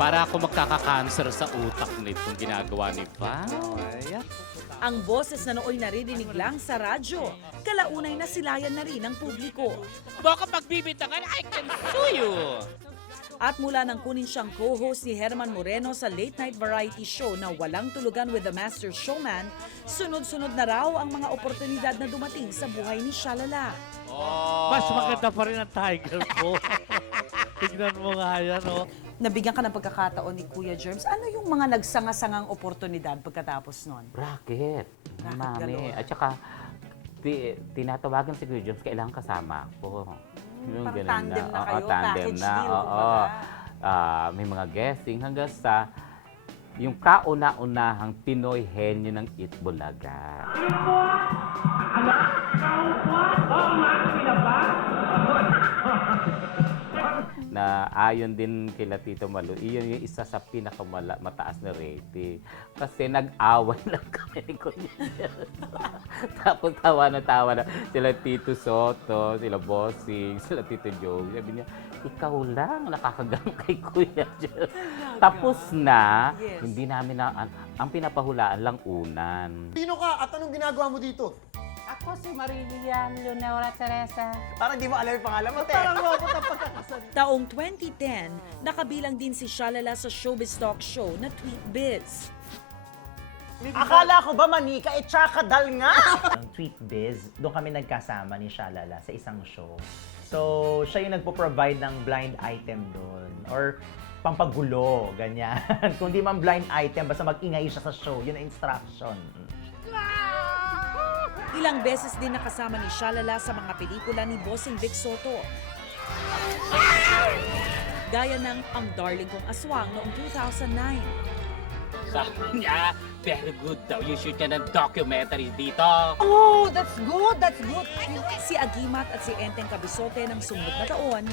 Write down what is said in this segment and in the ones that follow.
Para ako magkaka-cancer sa utak nitong ginagawa ni Pao. Ang boses na nooy naririnig lang sa radyo, kalaunay na silayan na rin ng publiko. Baka pagbibintangan, I can sue you! At mula nang kunin siyang co-host ni Herman Moreno sa late-night variety show na Walang Tulugan with the Master Showman, sunod-sunod na raw ang mga oportunidad na dumating sa buhay ni Shalala. Mas maganda pa rin ang Tiger ko. Tignan mo nga yan, oh. Nabigyan ka ng pagkakataon ni Kuya Germs. Ano yung mga nagsangasangang oportunidad pagkatapos nun? Racket, mami. galore. At saka, tinatawagan si Kuya Jones, kailangan kasama ako. Yung Pang ganun tandem na kayo, oo, tandem package na, deal, oo. kumbaga. May mga guesting hanggang sa yung kauna-unahang Pinoy henyo ng Itbulaga. Na ayon din kila Tito Malu, iyon yung isa sa pinakamataas na rating. Kasi nag-away lang kami ni Kuya Jan. Tapos tawa na sila Tito Soto, sila Bossing, sila Tito Joe. Sabi niya, ikaw lang nakakagang kay Kuya Jan. Tapos na, Yes. hindi namin na, ang pinapahulaan lang unan. Sino ka at anong ginagawa mo dito? Ako si Marilian Leonora Teresa. Parang di mo alam yung pangalan mo, te. Parang robot ang pagkakasal. Taong 2010, nakabilang din si Shalala sa showbiz talk show na Tweet Biz. Akala ko ba manika, tsakadal nga! Ang Tweet Biz, doon kami nagkasama ni Shalala sa isang show. So, siya yung nagpo-provide ng blind item doon. Or pampagulo, ganyan. Kung di man blind item, basta mag-ingay siya sa show. Yun ang instruction. Ilang beses din nakasama ni Shalala sa mga pelikula ni Bossing Vic Soto. Gaya ng Ang Darling Kong Aswang noong 2009. Sabi niya, very good daw. You shoot ka ng documentary dito. Oh, that's good, that's good. Si Agimat at si Enteng Cabisote ng sumunod na taon.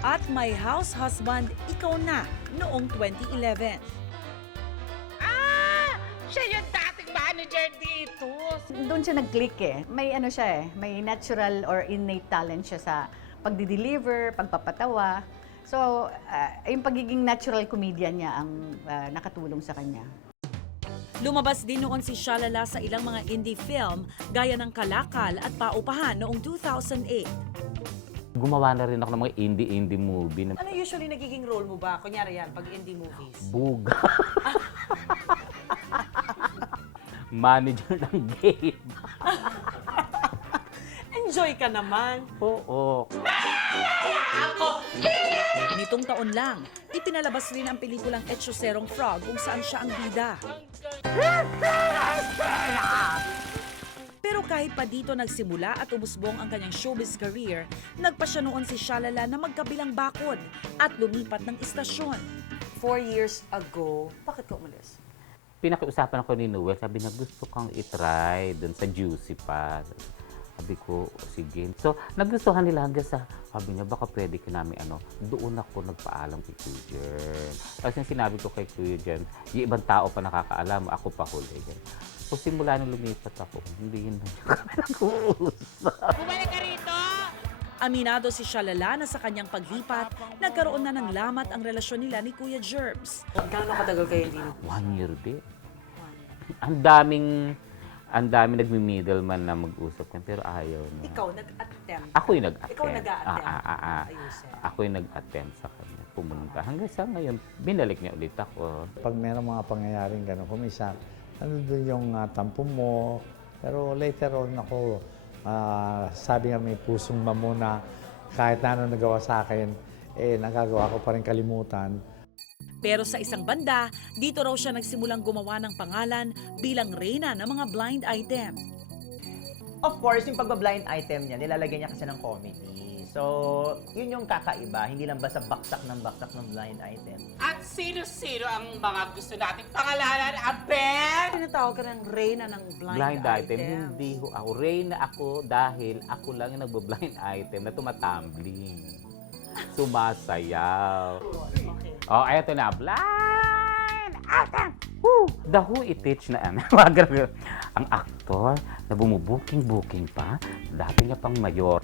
At My House Husband, Ikaw Na noong 2011. Siya yung dating manager dito. Doon siya nag-click eh. May ano siya eh, may natural or innate talent siya sa pagdi-deliver, pagpapatawa. So, yung pagiging natural comedian niya ang nakatulong sa kanya. Lumabas din noon si Shalala sa ilang mga indie film gaya ng Kalakal at Paupahan noong 2008. Gumawa na rin ako ng mga indie movie na Ano usually nagiging role mo ba? Kunyari yan, pag indie movies. buga. Manager ng game. Enjoy ka naman. Oo. Nitong taon lang, ipinalabas rin ang pelikulang Etchoserong Frog kung saan siya ang bida. Pero kahit pa dito nagsimula at umusbong ang kanyang showbiz career, nagpa siya noon si Shalala na magkabilang bakod at lumipat ng istasyon. 4 years ago, bakit ka umalis? Pinakiusapan ako ni Noel, sabi na gusto kang itry dun sa Juicy pa. Sabi ko, sige. So, nagustuhan nila hanggang sa, sabi niya, baka pwede ka namin doon ako nagpaalam kay Kuya Jen. Tapos yung sinabi ko kay Kuya Jen, yung ibang tao pa nakakaalam, ako pa huli. So, simula nung lumipat ako, hindi na kami nag-uusap. Bumalik ka rito! Aminado si Shalala na sa kanyang paglipat, nagkaroon na ng lamat ang relasyon nila ni Kuya Germs. Gaano katagal kayo hindi? 1 year din. Ang daming nagmi-middleman na mag-usap kan pero ayaw na. Ikaw nag-attempt. Ako yung nag-attempt. Ikaw nag-a-attempt. Ayusin. Ako yung nag-attempt sa kanya. Pumunta. Hanggang sa ngayon, binalik niya ulit ako. Pag mayroong mga pangyayaring gano'n, kumisa, doon yung tampo mo. Pero later on ako, sabi nga may pusong mamuna, kahit na ano nagawa sa akin, nagagawa ko pa rin kalimutan. Pero sa isang banda, dito raw siya nagsimulang gumawa ng pangalan bilang reyna ng mga blind item. Of course, yung pagba-blind item niya, nilalagyan niya kasi ng comedy. So, yun yung kakaiba. Hindi lang basta baksak ng blind item. At sino-sino ang mga gusto nating pangalanan, Abel? Tinatawag ka ng reyna ng blind, Item, hindi ho ako. Reyna ako dahil ako lang yung nagbo-blind item na tumatumbling. Sumasayaw. Oh, eto na. Blind item! Woo! The who it-teach na ang aktor na bumubuking-booking pa, dati niya pang mayor.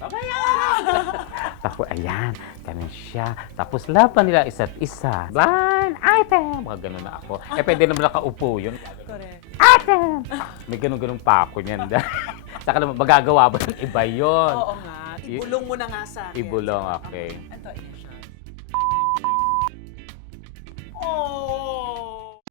Tapos, ayan, ganun siya. Tapos, laban nila isa't isa. Blind item! Mga ganun na ako. Eh, pwede naman nakaupo yun. Correct. Item! May ganun-ganun pa ako niyan. Saka naman, magagawa ba ng iba yun? Oo nga. Ibulong mo na nga sa akin. Ibulong, okay. Ito, initial. Oh,